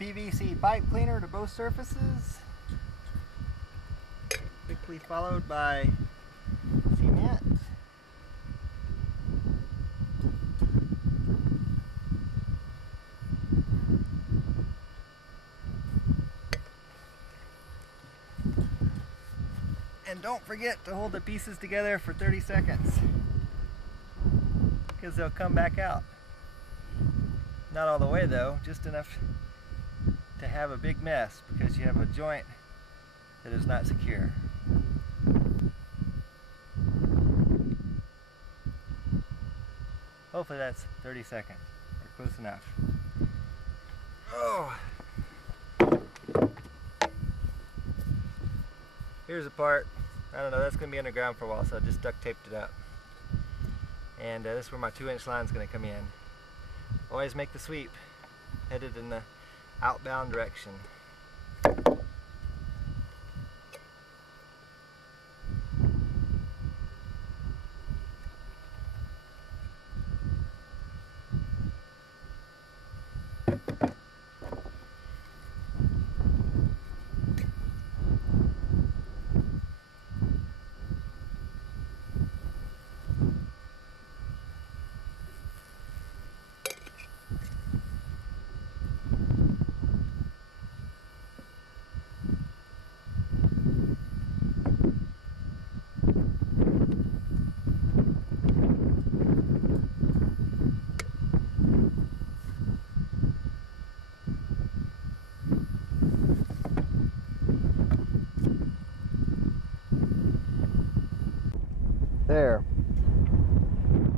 PVC pipe cleaner to both surfaces, quickly followed by cement. And don't forget to hold the pieces together for 30 seconds because they'll come back out. Not all the way though, just enough to have a big mess because you have a joint that is not secure. Hopefully that's 30 seconds or close enough. Oh! Here's a part. I don't know, that's going to be underground for a while, so I just duct taped it up. And this is where my 2-inch line is going to come in. Always make the sweep headed in the outbound direction.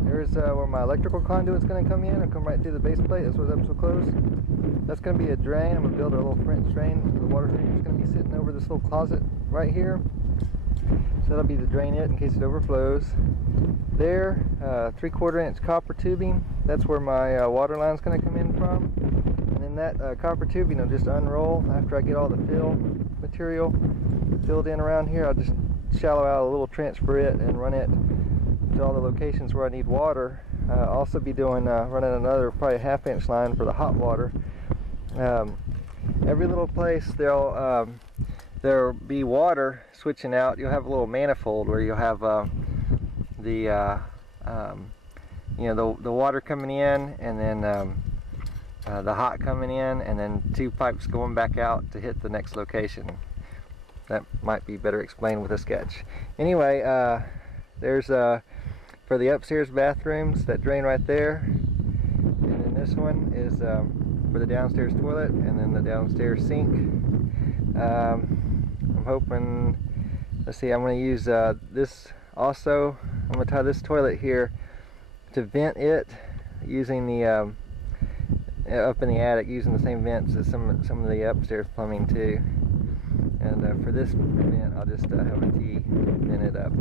There's where my electrical conduit's going to come in. It'll come right through the base plate. That's why it's up so close. That's going to be a drain. I'm going to build a little French drain. The water drain is going to be sitting over this little closet right here. So that'll be the drain in case it overflows. There, 3/4 inch copper tubing. That's where my water line's going to come in from. And then that copper tubing will just unroll after I get all the fill material filled in around here. I'll just shallow out a little trench for it and run it to all the locations where I need water. I'll also be doing running another probably 1/2 inch line for the hot water. Every little place there'll be water switching out. You'll have a little manifold where you'll have the water coming in, and then the hot coming in, and then 2 pipes going back out to hit the next location. That might be better explained with a sketch. Anyway, there's for the upstairs bathrooms, that drain right there, and then this one is for the downstairs toilet, and then the downstairs sink. I'm hoping, let's see, I'm going to use this also. I'm going to tie this toilet here to vent it using the up in the attic, using the same vents as some of the upstairs plumbing too. And for this vent, I'll just have a T vent it up.